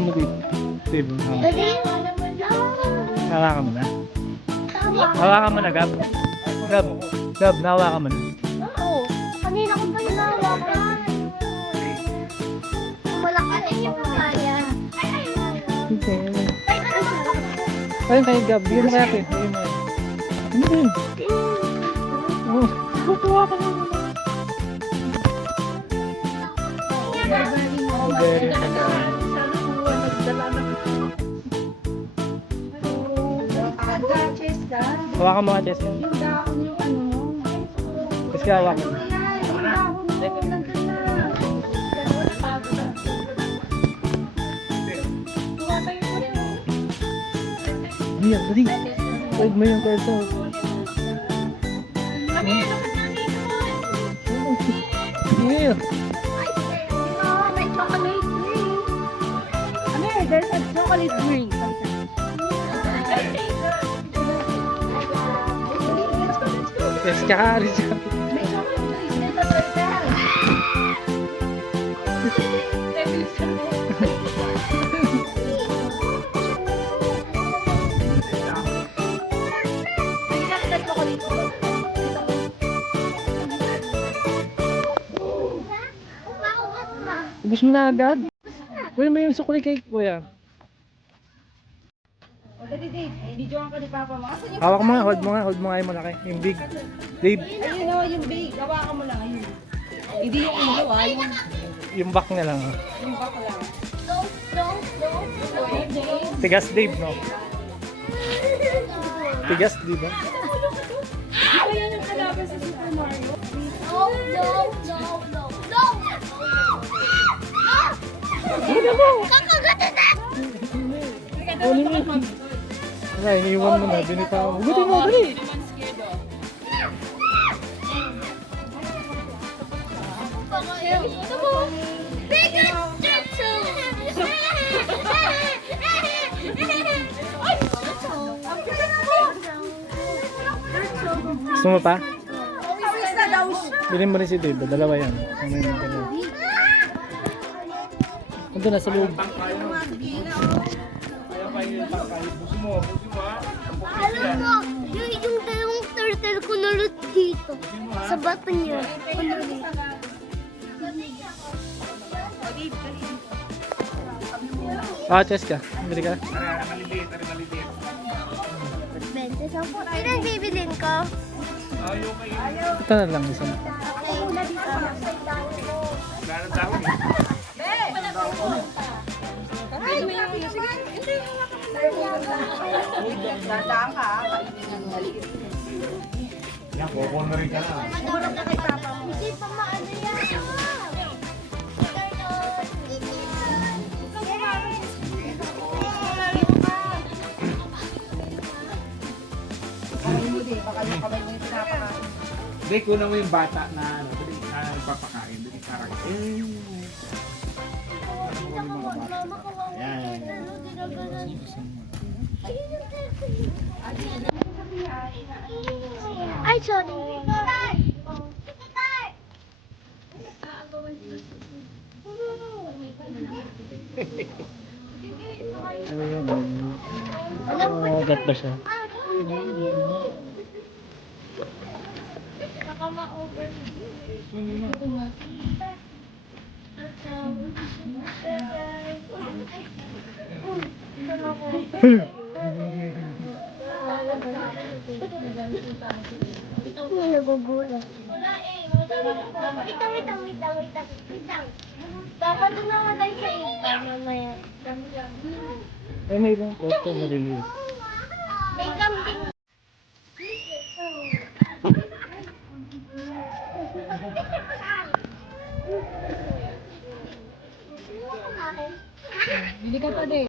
Hawakan mo dito. Dave. Hawakan mo na. Hawakan mo na, Gab. Gab. Gab, nahawakan mo na. Oo. Kanina ko pa yung nahawakan. Malaki yung kaya. Okay. Ayun kayo, Gab. Bigyan mo kaya akin. Bigyan mo. Ano ba yun? Oh, kukuha ka na. Very hawakan mo nga, Cheska. Cheska, hawakan mo. Ayan, dali. Huwag mo yung karto. Yeah. May chocolate drink. Ano yun? There's a chocolate drink. Cheska, alis ka. May chocolate drink. Ubus mo na agad. Kuya, may yung sukuli cake, kuya. Hawak mo nga, hold mo nga yung malaki. Yung big. Dave. Ayun o, yung big. Gawa ka mo lang. Ayun. Hindi yung umawa, Yung back niya lang. yung back lang. Tigas, Dave, no? Tigas, di ba? Ito yan yung kalaban sa Super Mario. Kakagatin na! Kunin mo. Wala, iniwan mo na. Binitaw mo. Gutin mo, dali. Gusto mo pa? Bilhin mo rin si Dave. Dalawa yan. Nandun na sa loob. Alam mo, yung dalawang turtle ko nalot dito. Sa bato niya. Ah, Cheska. Bili ka. Ilan bibilin ko? Ito na lang. Isa na. Dadaan ka. Yan, kuko na rin ka na. Hindi pa maano yan. Baka yung kamay mo yung pinapakain. Hindi, kunan mo yung bata na ano, na nagpapakain. Dali, karang. Yan. Ay, sorry. Gat ba siya? Baka ma-over. May nagugulat. Wait. Dapat doon naman tayo sa iba mamaya. Ay, may ibang photo na rin. May kambing. Bili ka pa din.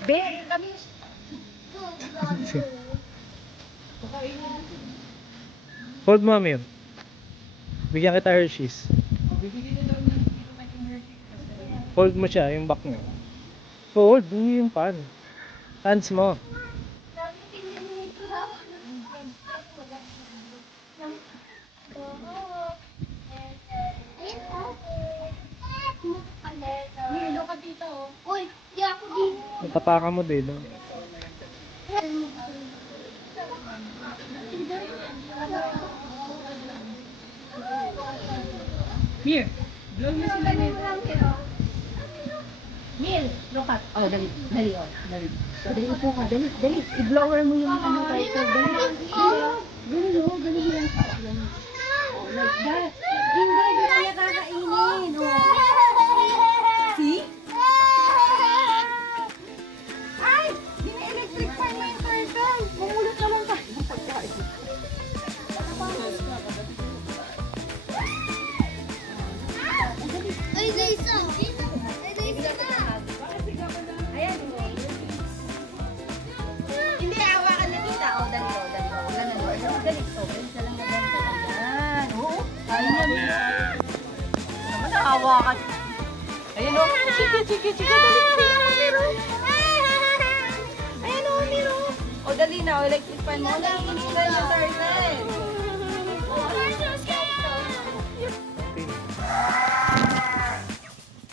Be, kami. Hold mo, Amir. Bigyan kita Hershey's. Hold mo siya, yung back niya. Hold, hindi yung pan. Hands mo. Tapakan mo din. No? Mir, blow mo sila Mir. Mir, lokat. Oh, dali, dali, oh, dali. Dali po ka, dali, dali. I-blower mo yung ano tayo ko, dali. Dali, oh, dali mo lang sa oh, like that. Hindi, di kaya kakainin. Oh. See? Ay! Dina-electric fan mo yung turtle. Mamulot naman ka. Ay, Lisa! Ay, Lisa na! Ayan. Hindi, hawakan na kita. O, dali, o, dali. O, ganun, o. Dali, o. Ganun lang na ganun. Ayan. Oo. Ayan. Naman, nahawakan. Ayan, o. Sige, sige, sige. Dali, Miro. Ayan, o, Miro. O, dali na. O, electric fan mo. Naiinis na yung turtle.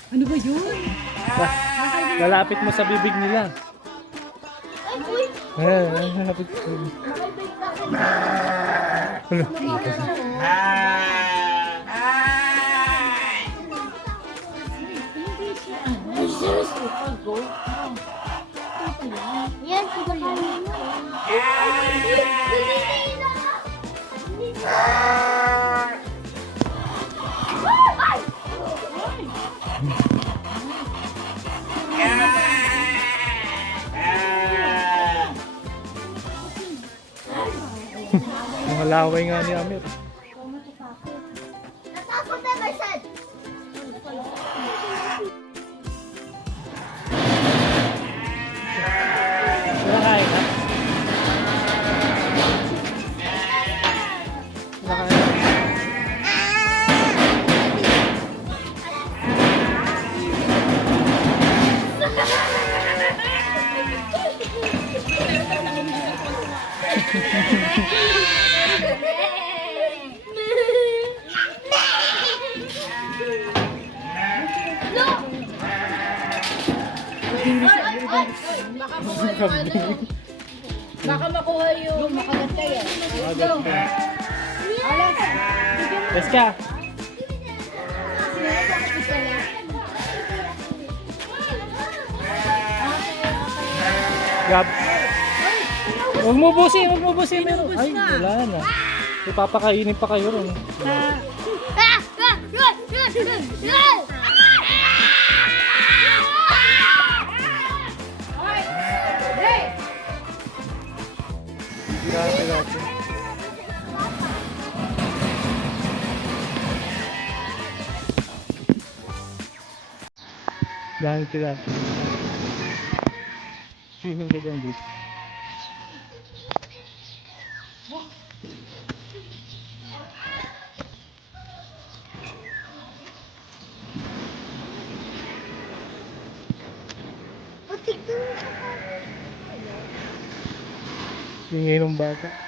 Ano ba yun? Lalapit mo sa bibig nila. Lalapit sa bibig. Yan, siguro yan. Mga laway nga ni Amir. Natakot na ba siya? Wala kain ha? Wala kain. Baka makuha yung makagat kayo. Let's go. Gab. Huwag mo busin, huwag mo busin. Meron. Ay, wala na. Ipapakainin pa kayo ron. Grabe, grabe. Dahil sila. Swimming ka dyan dito. Singin ng bata.